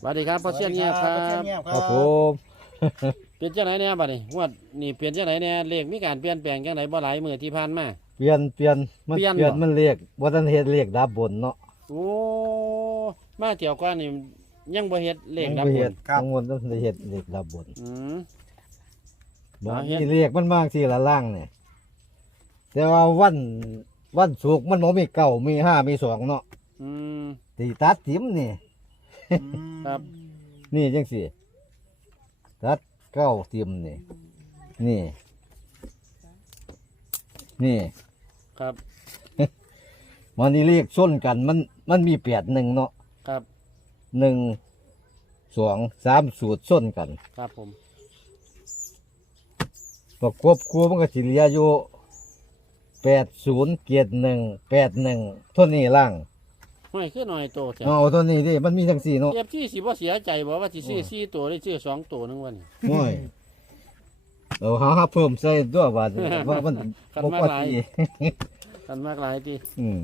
สวัสดีครับพ่อเชียนเงียบครัพ่อเชียนบเงียบคครัรับบผมเปลี่ยนจังไหนเนี่ยบัดนี้งวดนี่เปลี่ยนจังไหนเนี่ยเลขมีการเปลี่ยนแปลงจังไหนบ่หลายมื้อที่ผ่านมา เปลี่ยนเปลี่ยนมันเปลี่ยนเปลี่ยนบ่มันเรียกว่าท่านเฮ็ดเรียกดับบนเนาะโอ้มาเที่ยวกว่านี่ยังบ่เฮ็ดเลขดับมันบเฮ็ดนทั้งหมดต้องเฮ็ดเรียกดับบนอืม บ่เอาเฮ็ดนี่เรียกมันมากที่ละล่างเนี่ยแต่ว่าวันวันศุกร์มันบ่มีเก้ามีห้ามีสองเนาะอืมตีตัดทิมนี่ ครับ นี่จังสิตัดเก้าทิมนี่ นี่ นี่ ครับ มันนี่เรียกส้นกันมัน มันมีแปดหนึ่งเนาะครับหนึ่งสองสามสูตรส้นกันครับผมประกบคู่มันก็สิเหลียอยู่แปดศูนย์เกียรหนึ่งแปดหนึ่งท่านี้ล่าง ห้อยคือหน่อยโตแท้เอาตัวนี้ดิมันมีทั้งสี่เนาะเทียบที่สิบ่เสียใจบ่ว่าสิซื้อสี่ตัวได้ซื้อสองตัวนึงวันนี้ โอ้ยเอาหาหาเพิ่มใส่ด้วยว่าว่ามันขันบ่มากพอหลายดีกันมากหลายติอืม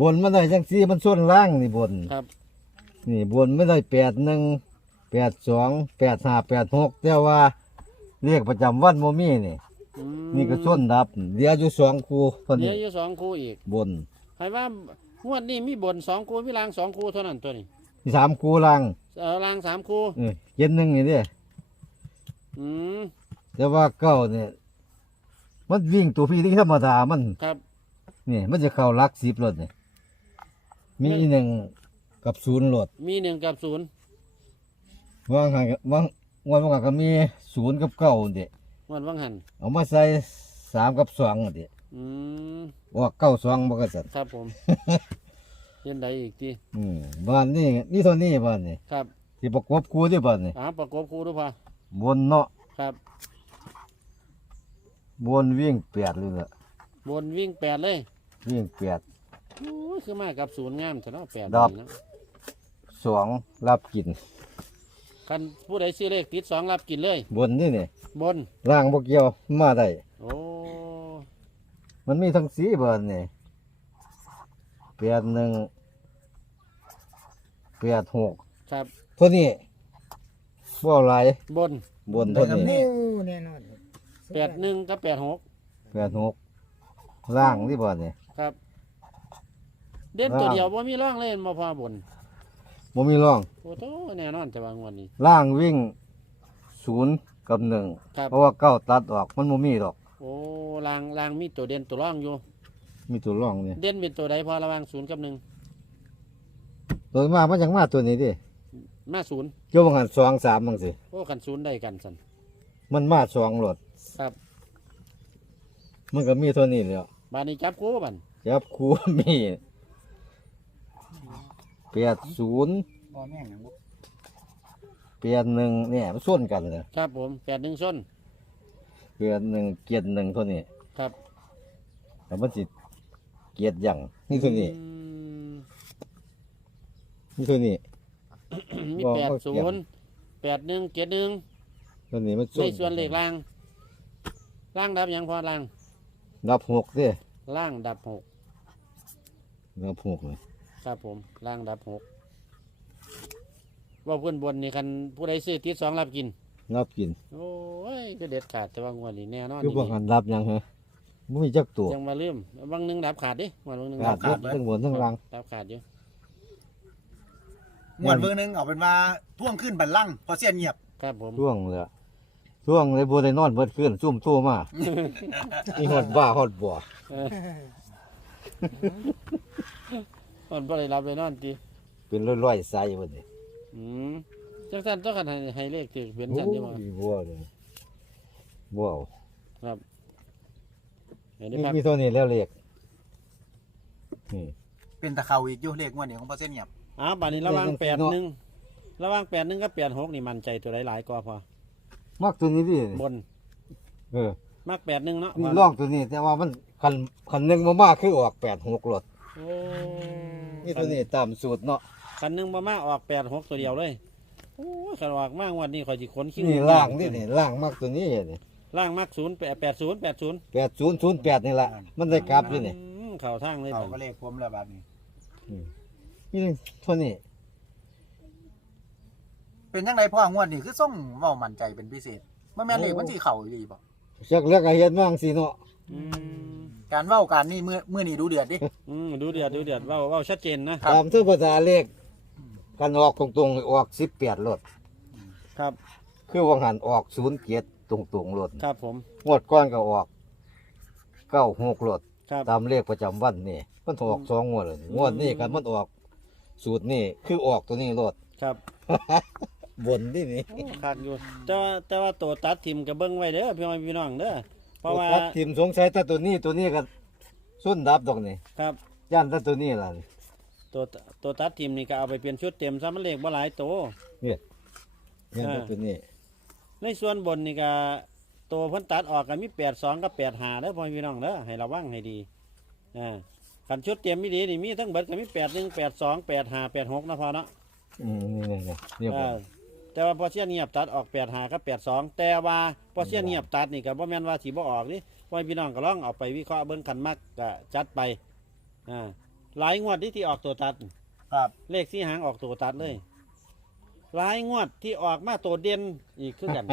บนมันได้จังสี่มันส่วนล่างนี่บนครับ นี่บนไม่ได้แปดหนึ่งแปดสองแปดห้าแปดหกแต่ว่าเรียกประจำวันโมมี่นี่ อืมนี่ก็ส่วนดับเหลืออยู่สองคู่เท่าเหลืนี้ออยู่สองคู่อีกบนให้ว่า งวดนี้มีบนสองคู่มีลางสองคู่เท่านั้นตัวนี้มีสามคู่ล่างเออลางสามคู่เออเจ็ดหนึ่งนี่เด้อืมแต่ว่าเก้าเนี่ยมันวิ่งตัวพี่ที่ธรรมดามันครับ นี่มันจะเข้าหลักสิบรถเนี่ยมีหนึ่งกับศูนย์รถมีหนึ่งกับศูนย์วางห่างวางวันวางก็มีศูนย์กับเก้าเด็งวดวังหันเอามาใส่สามกับสองเด็อืม ว่าเก้าสองมันก็สันครับผมเห็นใดอีกทีอืมบ้านนี่นี่เท่านี้บ้านนี่ครับที่ประกอบคู่ที่บ้านนี่อ่าประกบคู่ด้วยพะบนเนาะครับบนวิ่งแปดเลยละบนวิ่งแปดเลยวิ่งแปด โอ้ยคือมากับศูนย์งามแต่เนาะแปดดับ นี่เนาะสองรับกิน คันผู้ใดซื้อเลขติดสองรับกินเลย บนนี่นี่บนล่างบกเกี่ยวมาได้โอ้ มันมีทั้งสีบ้านนี่แปดหนึ่งแปดหกครับเท่านี้บ่อะไรบนบนเท่านี้โอ้แน่นอนแปดหนึ่งกับแปดหกแปดหกล่างที่บ้านนี่ครับ เด่นตัวอ่าเดียวว่ามีร่องเล่นมาพอบนบ่มีร่อง โอ้โหแน่นอนแต่ว่างวันนี้ ล่างวิ่งศูนย์กับหนึ่งครับ เพราะว่าเก้าตัดออกมันบ่มีดอก โอ้ลางลางมีตัวเด่นตัวร่องอยู่ มีตัวร่องนี่เด่นเป็นตัวใดพอระหวังศูนย์กับหนึ่งโดยมากมันยังมาตัวนี้ดิมาศูนย์โยบางหันสองสามบางสิโอ้กันศูนย์ได้กันสันมันมาสองรถครับมันก็มีเท่านี้แหล้วบานนี้จับคู่บันจับคู่มีแปดศูนย์บ่แม่งหยังบ่แปดหนึ่งเนี่ยมันส่วนกันเลยครับผมแปดหนึ่งส้น แปดหนึ่งเกียรติหนึ่งเท่านี้ครับแต่มันสิเกียรติหยังนี่เท่านี้อืมนี่เท่านี้ มีบอกแปดว่าศูเขียนน ย์แปดหนึ่งเจ็ดหนึ่งเท่านี้มันในส่วนเลขล่าง ล่างดับหยังพอล่าง นับหกดิล่างดับหกนับหกเลยครับผม ล่างดับหกว่าเพื่อนบนนี่คันผู้ใดซื้อติดสองรับกิน นับกิน โอ้ยก็เด็ดขาดแต่ว่างวดนี้แน่นอนคือบ่หันรับหยังฮะบ่มีจักตัวยังมาลืมบางหนึงดับขาดดิงวดบางหนึงขาดัดบเบิดทั้งบนทั้งล่าง ดับขาดอยู่งวดเบิ่งหนึงเอาเป็นว่าท่วงขึ้นบันลังก์พอเสียนเงียบ Dạ. ครับผมช่วงเลยช่วงเลยบ่ได้นอนเบิดคืนซุ่มตัวมาอีฮอดบ้าฮอดบ่เออมันบ่ได้รับเลยนอนจีเป็นร้อยๆใส่บ่นี่อืม จังสันต้องกันให้ให้เลขถือเป็นสันดีกว่าโอ้ยบ่เลยบ่เอาเดี๋ยวนี้มีพักมีเท่านี้แล้วเลขนี่ เป็นตะเขาอีกอยู่เลขงวดนี้ของพอเสียนเงียบอ้าวบัดนี้ระหว่างเลขแปดเนาะ หนึ่งระหว่างแปดหนึ่งกับแปดหกนี่มันใจตัวหลายๆกว่าพอมักตัวนี้ดิบนเออมักแปดหนึ่งเนาะนี่ลองตัวนี้ แต่ว่ามันคันคันหนึงบ่มาคือออก86รถโอ้นี่ตัวนี้ตามสูตรเนาะคันหนึ่งมามาออกแปดหกตัวเดียวเลยโอ้ยขันออกมากวันนี้คอยจิขนขี้นี่ล่างนี่นี่ล่างมักตัวนี้นี่ล่างมักศูนย์แปดแปดศูนย์แปดศูนย์8008นี่ล่ะมันได้กลับอยู่นี่เข่าทางเลยเขาบัดก็เลขผมแล้วบัดนี้นี่เท่านี้เป็นจังไดพ่องวดนี้คือส่งเว้ามั่นใจเป็นพิเศษบ่แม่นเลขมันสิเข้าอีหลีบ่จักเลือกก็เฮ็ดมาจังซี่เนาะอืมการเว้าการนี่มื้อมื้อนี้ดูเดือดดิอืมดูเดือดดูเดือดเว้าเว้าชัดเจนนะครับตามธรรมดาเลข กันออกตรงๆออก18รถครับคือวังหันออก07ตรงๆรถครับผมงวดก่อนก็ออก96รถครับ ตามเลขประจำวันนี่มันออกสองงวดเลยงวดนี้กันมันออกสูตรนี่คือออกตัวนี้รถ ครับบนนี่นี่คักอยู่ แต่ว่าแต่ว่าตัวตัดทิมก็เบิ่งไว้เด้อพี่น้องพี่น้องเด้อเพราะว่า ตัดทีมสงสัยแต่ตัวนี้ตัวนี้ก็ส้นดับดอกนี่ครับ ย่านแต่ตัวนี้ล่ะนี่ ตัวตัวตัดทิมนี่ก็เอาไปเปลี่ยนชุดเต็มซะมันเลขบ่หลายตัวย่านแต่อ่าตัวนี้ในส่วนบนนี่ก็ตัวเพิ่นตัดออกก็มีแปดสองกับแปดหาเด้อพ่อพี่น้องเด้อให้ระวังให้ดีอ่าคันชุดเต็มมีดีนี่มีทั้งเบิดก็มีแปดหนึ่งแปดสองแปดห้าแปดหกนะพอเนาะอืมนี่นี่นี่เรียบร้อ่าอยแต่ว่าพอเชียนเงียบตัดออกแปดหากับแปดสองแต่ว่าพอเชียนเงียบตัดนี่ก็บ่แม่นว่าสิบ่ออกนี่พ่อพี่น้องก็ลองเอาไปวิเคราะห์เบิ่งกันมักก็จัดไปอ่า หลายงวดที่ที่ออกตัวตัด ครับ เลขที่หางออกตัวตัดเลย หลายงวดที่ออกมาตัวเด่นอีกคือกัน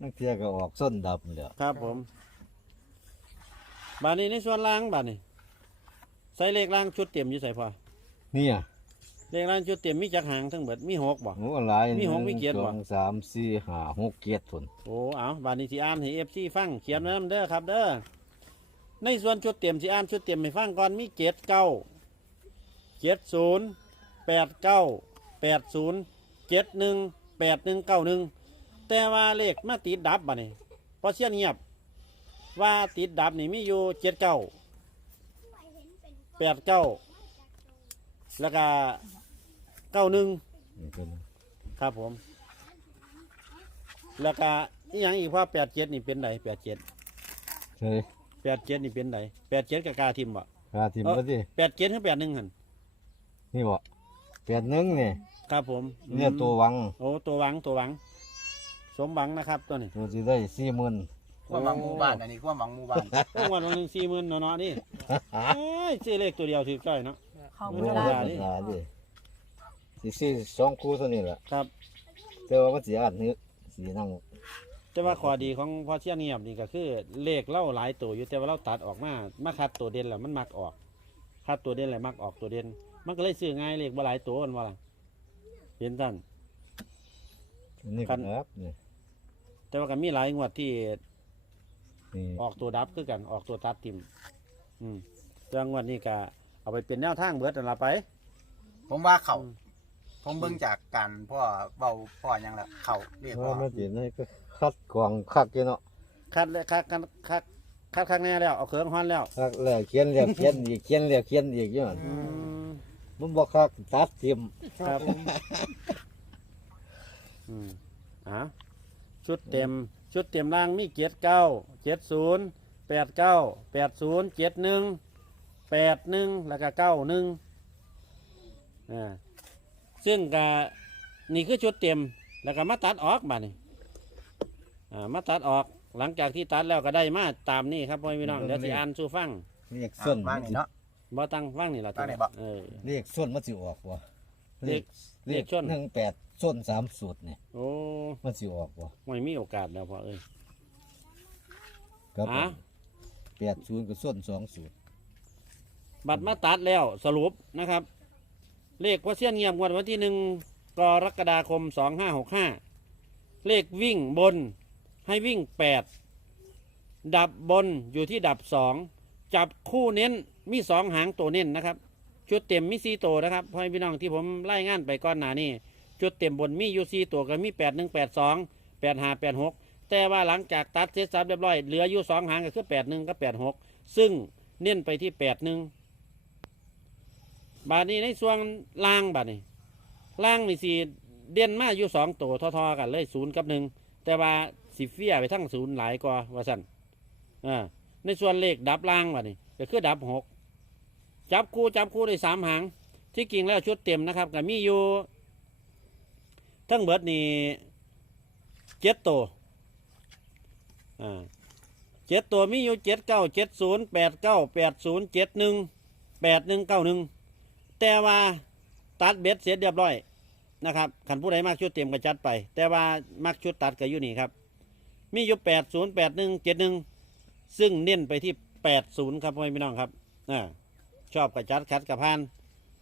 นักเที่ยวก็ออกส้นดับเด้อครับผมบานนี้ในส่วนล่างบานนี้ใส่เลขล่างชุดเต็มอยู่ใส่พอเนี่ยเลขล่างชุดเต็มมีจักหางทั้งเบิดมีหกบ่โอ้หลายมีหกมีเกียรติสบ่องสามสี่ห้าหกเกียรติพุ่น โอ้เอาบานนี้สิอ่านให้เอฟซีฟังเขียนไว้นำเด้อครับเด้อ ในส่วนชุดเต็มสิอ่านชุดเต็มให้ฟังก่อนมีเจ็ดเก้าเจ็ดศูนย์แปดเก้าแปดศูนย์เจ็ดหนึ่งแปดหนึ่งเก้าหนึ่งแต่ว่าเลขมาติดดับบ่นี่เพอเชียนเงียบว่าติดดับนี่มีอยู่เจ็ดเก้าแปดเก้าแล้วก็เก้าหนึ่งครับผม แล้วก็อีหยังอีกว่าแปดเจ็ดนี่เป็นไดแปดเจ็ด แปดเจ็ดนี่เป็นไดแปดเจ็ดกับกาทิมบ่กาทิมบ่ดิแปดเจ็ดถึงแปดหนึ่งหันนี่บ่แปดหนึ่งนี่ครับผมเนี่ยตัววัง โอ้ตัวหวังตัวหวัง สมหวังนะครับตัวนี้ตัวสิได้สี่หมื่นความหวังหมู่บ้านอันนี้ความหวังหมู่บ้านต้องวันวันหนึ่งสี่หมื่นเนาะๆนี่เอ้ยซื้อเลขตัวเดียวถือจ้อยเนาะเข้าไม่ไม่ธรรมได้ดาธรรมดาดิสิซื้อสองคู่เท่านี้แหละครับแต่ว่ามันสิอ่านนึกสินั่ง แต่ว่าข้อดีของพอเชียนเงียบนี่ก็คือ เลขเล่าหลายตัวอยู่แต่ว่าเราตัดออกมามาคัดตัวเด่นแหละมันมักออกคัดตัวเด่นแหละมักออกตัวเด่นมันก็เลยซื้อง่ายเลขบ่หลายตัวมันว่าล่ะเห็นท่านอันนี่คันครับนี่แต่ว่าก็มีหลายงวดที่นี่ออกตัวดับคือกันออกตัวตัดทิมอืมเรื่องงวดนี้ก็เอาไปเป็นแนวทางเบิดนั่นละไป ผมว่าเข้าอืม ผมเบิ่งจากการพ่อเว้าพ่อหยังแล้วเข้าเรียกพ่อว่า มันสินี่ก็ คัดกรองคักอยู่เนาะคัดเลยคัดคัดคัดคัดข้างแน่แล้วเอาเครื่องฮ้อนแล้วคักแล้วเขียนแล้วเขียนอีกเขียนแล้วเขียนอีกอยู่นั่นอืมมันบ่คักตัดทิมครับอืมอะชุดเต็มชุดเต็มล่างมีเจ็ดเก้าเจ็ดศูนย์แปดเก้าแปดศูนย์เจ็ดหนึ่งแปดหนึ่งแล้วก็เก้าหนึ่งอ่าซึ่งก็นี่คือชุดเต็มแล้วก็มาตัดออกมานี่ อ่ามาตัดออกหลังจากที่ตัดแล้วก็ได้มาตามนี่ครับพ่อพี่น้องเดี๋ยวสิอ่านสู่ฟังเรียกอะส้นว่ามันนี่สิเนาะ บ่ตั้งฟังนี่ละตั้งนี่บ่ เออ เรียกส้นมันสิออกบ่เลขเลขส้น หนึ่งแปดส้นสามสูตรนี่โอ้มันสิออกบ่ไม่มีโอกาสแล้วพ่อเอ้ย ครับอะ แปดศูนย์กับส้นสองสูตรบัตรมาตัดแล้วสรุปนะครับ เลขว่าเสี้ยนเงียบงวดวันที่หนึ่งกรกฎาคมสองห้าหกห้าเลขวิ่งบน ให้วิ่งแปดดับบนอยู่ที่ดับสองจับคู่เน้นมีสองหางตัวเน้นนะครับ ชุดเต็มมีสี่ตัวนะครับพ่อพี่น้องที่ผมไล่งานไปก้อนหนานี่จุดเต็มบนมีอยู่สีตัวก็มีแปดหนึ่งแปดสองแปดห้าแปดหกแต่ว่าหลังจากตัดเสร็จสับเรียบร้อยเหลืออยู่สองหางก็คือแปดหนึ่งกับแปดหกซึ่งเน้นไปที่แปดหนึ่งบาดนี้ในส่วนล่างบาดนี้ล่างนี่สีเด่นมาอยู่สองตัวทอๆกันเลยศูนย์กับหนึ่งแต่ว่า สีเฟียไปทั้งศูนย์หลายกว่าว่าสั่นอ่าในส่วนเลขดับล่างบาดนี้ก็คือดับหกจับคู่จับคู่ได้สามหาง ที่กิ่งแล้วชุดเต็มนะครับก็มีอยู่ ทั้งเบิดนี่เจ็ดตัวอ่าเจ็ดตัวมีอยู่เจ็ดเก้าเจ็ดศูนย์แปดเก้าแปดศูนย์เจ็ดหนึ่งแปดหนึ่งเก้าหนึ่งแต่ว่าตัดเบ็ดเสร็จเรียบร้อยนะครับขันผู้ใดมากชุดเต็มก็จัดไป แต่ว่ามักชุดตัดก็อยู่นี่ครับ มีอยู่แปดศูนย์แปดหนึ่งเจ็ดหนึ่งซึ่งเน้นไปที่แปดศูนย์ครับพ่อแม่พี่น้องครับอ่าชอบกระจัดคัดกระพาน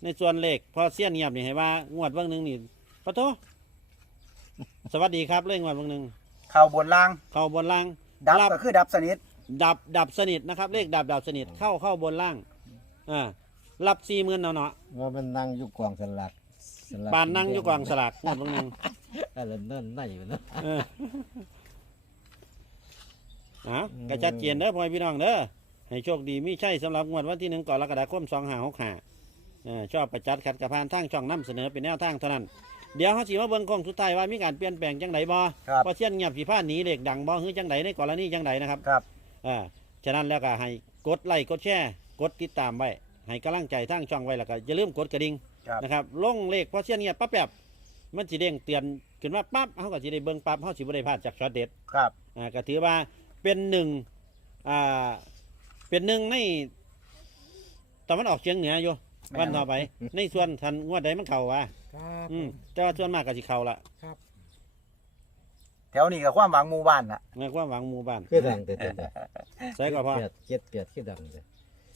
ในส่วนเลขพอเสี้ยนเงียบนี่ให้ว่างวดเบางหนึ่งนี่ปะโทสวัสดีครับเรื่องงวดเบางหนึ่งเข่าบนล่าง เข้าบนล่าง ดับรับ ก็คือดับสนิท ดับดับสนิทนะครับ เลขดับดับสนิทเข้าเข้าบนล่างอ่ารับสี่หมื่นเนาะเนาะว่ามันนั่งอยู่กองสลักสลักปานนั่งอยู่กองสลากงวดเบางหนึ่งอะไรนั่นนั่นอยู่นะ เออ เอากระจัดเจียนเด้อพ่อพี่น้องเด้อให้โชคดีมีใช่สำหรับงวดวันที่หนึ่งกรกฎาคมสองห้าหกห้าชอบประจัดขัดกระพานทางช่องน้ำเสนอเป็นแนวทางเท่านั้น เดี๋ยวเขาสิมาเบิ่งกล้องสุดท้ายว่ามีการเปลี่ยนแปลงจังไดบ่ครับพอเชียนเงียบสีผ้าหนีเด็กดังบ่ฮือจังไดในกรณีจังไดนะครับครับอ่าฉะนั้นแล้วก็ให้กดไลค์กดแชร์กดติดตามไว้ให้กำลังใจทางช่องไว้แล้วก็อย่าลืมกดกระดิ่งครับนะครับลงเลขพอเชียนเงียบปั๊บแบบมันสิเด้งเตือนขึ้นมาปั๊บเขาก็สิได้เบิ่งปั๊บเขาสิบ่ได้พลาดจากช็อตเด็ดครับอ่าก็ถือว่า เป็นหนึ่งอ่าเป็นหนึ่งในตะวันออกเฉียงเหนืออยู่วันต่อไป ในส่วนทันงวดใดมันเข่าว่ะครับอืมแต่ว่าส่วนมากก็สิเข่าละแถวนี้ก็ความหวังหมู่บ้านน่ะในความหวังหมู่บ้านคือดังแต่แต่แต่ใส่ก็พอแปดเจ็ดแปดคือดังแต่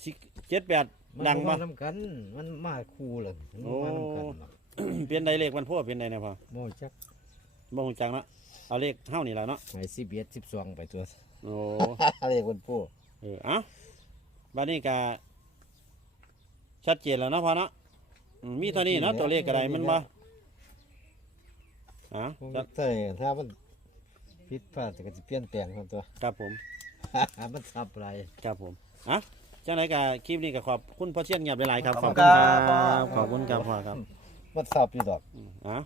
สิเจ็ดแปดมันดังมาปะ น้ำกัน มันมาคู่เลยมันโอ้มาน้ำกันเนาะเปลี่ยนใดเลขวันพ่อเปลี่ยนใดเนี่ยพอโมจักบ่ฮู้จักเนาะเอาเลขเฮานี่แหละเนาะหมายสิบเอ็ดสิบสองไปตัว โอ้เรียกคนผู้เออเอ้าบัดนี้ก็ชัดเจนแล้วเนาะพอเนาะอืมมีเท่านี้เนาะตัวเลขก็ได้มันบ่อะผมครับใช่ถ้ามันผิดพลาดก็จะเปลี่ยนแปลงคนตัว ครับผม มันสับไรครับผมอะจังไรกับคลิปนี้ก็ขอบคุณพ่อเชียนเงียบหลายๆครับ ขอบคุณครับ ขอบคุณครับพ่อครับ มันสับอยู่ดอกอืมอะ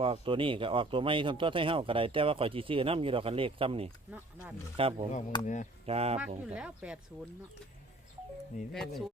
บอกตัวนี้ก็ออกตัวไม่ทำตัวไทยเฮาก็ได้แต่ว่าข่อยสิซื้อน้ำอยู่ดอกกันเลขซ้ำนี่เนาะนั่นครับผมว่ามึงเนี่ยครับมากผมอยู่แล้วแปดศูนย์เนาะนี่แปดศูนย์